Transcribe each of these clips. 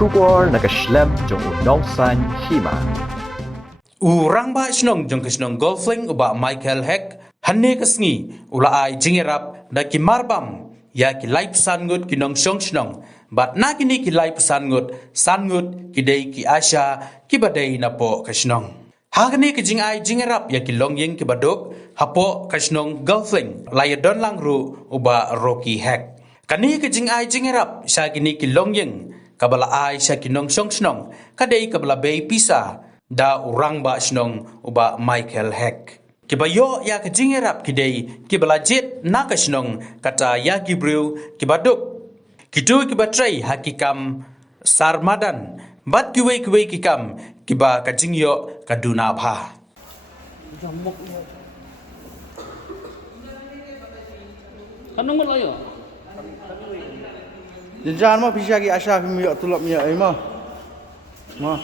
Shubor nakaslem jong unongsan hima. Urang ba snong jong kisnong golfling uba Michael Heck hanne kasngi ula ai jingerap da ki marbam ya ki life sangut kinong snong bat na kini ki life sangut ki dei ki asha ki badai na po kasnong hagani ki jing ai jingerap ya ki longyeng ki badok hapo kasnong golfling layadon lang ru uba Rocky Heck kani ki jing ai jingerap sa kini ki longyeng kabala ai sa kinong snong kadai kabala bay pisa da urang ba snong uba Michael Heck. Kibayo ya kejingerap kidei kibalajet na kasnong kata ya gibril kibaduk. Kitu kibatrai hakikam sarmadan bat kiwe kikam kiba kajingyo kaduna bha. Kanong mo layo? Jangan mah bisa ki asya mi tulap mi ai mah. Mah.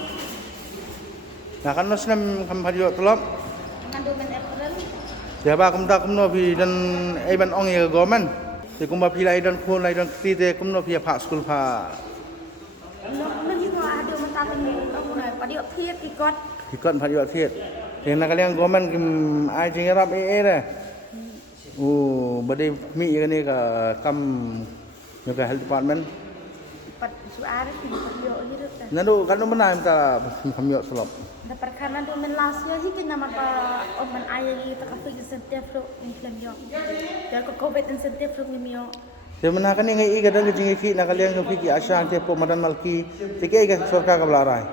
Nah kan nos nam kam phadi tulap. Ya ba kum ta kum no pi dan ai ban ong ye gomen. Te kum ba pi lai dan khon lai dan ti te kum no pi pha school pha. Nó như là điều mà ta mình ông này có điều thiết thì con Ki kon phadi thiet. Te na kalian gomen kim ai jing rap e re. Bade mi ni ka kam yo ka health department. bật số A đấy thì bật điều như được đấy. Nado kan no mana minta kam yo sulap. Dapat karena do men last year sih kena apa omen ayah itu kafe insentif lo inflam yo. Jadi kok COVID insentif lo mio. Te mana kan ngai i gadang jing ki na kalian ko ki asya te po madan malki te ke ga sorka ka blarai.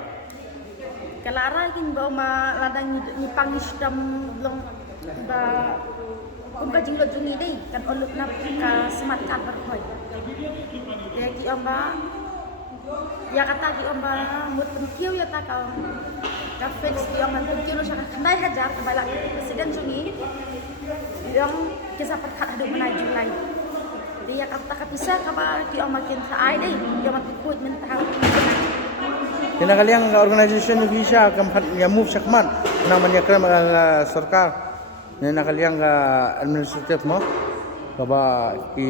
Kelara kin bawa ma ladang ni pangistam long ba kumpa jing lo jungi deh kan oluk na ka smart card berkhoi. Jadi omba ya kata di omba mut pentiu ya tak ka fix di omba pentiu lo sangat kendai hajar kembali presiden jungi yang kisah perkat hidup menaju lagi. Jadi ya kata kapisa kaba di omba kin ai deh yang mati kuat mentah. Kena kalian organisasi bisa kampat ya move sakman namanya kram sarkar. Nena kalian ga administratif mo kaba ki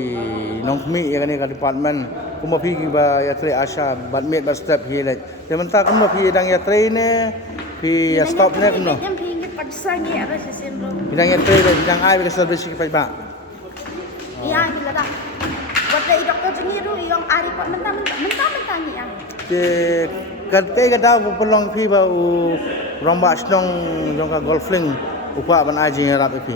nongmi ya kani ka department kuma pi ki ba ya tre asha bat met ba step hi le. Sementara kuma pi dang ya tre ne pi ya stop ne kuma. Yang pingin padsanya ada sesendro. Bidang ya tre le bidang ai ba service ki pa ba. Iya bila dah. Buat dari dokter jengiru yang ari pak mentah ni ah. Ke kat ke ga da pelong pi ba u romba snong jong ka golfling upa ban aji ngarap pi.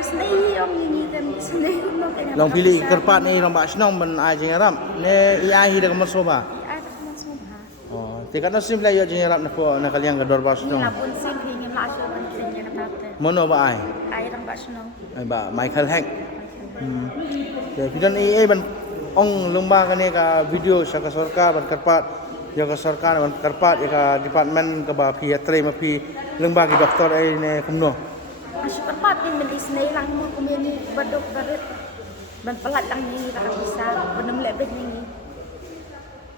Seni yang ini kan seni no kena. Long pilih kerpat ni romba snong ban aji ngarap. Ne i ai hi da kamar soba. Ai tak mau semua. Oh, te kan sim la yo aji ngarap na po na kalian ga dor ba Ini snong. lah pun sim ni masuk penting ni apa. Mono ba ai? Ai orang basno. Ai ba Michael Heck. Te bidan ai ban ong lumba ka ni ka video sa ka sarkar ban kerpat ya ka sarkar ban kerpat ya ka department ka ba pi tre ma pi lumba ki doktor ai ne kumno. Masuk tempat ni melis ni lang mo kumini badok barit. Ban pelat lang ni tak bisa. Benem lebih ni.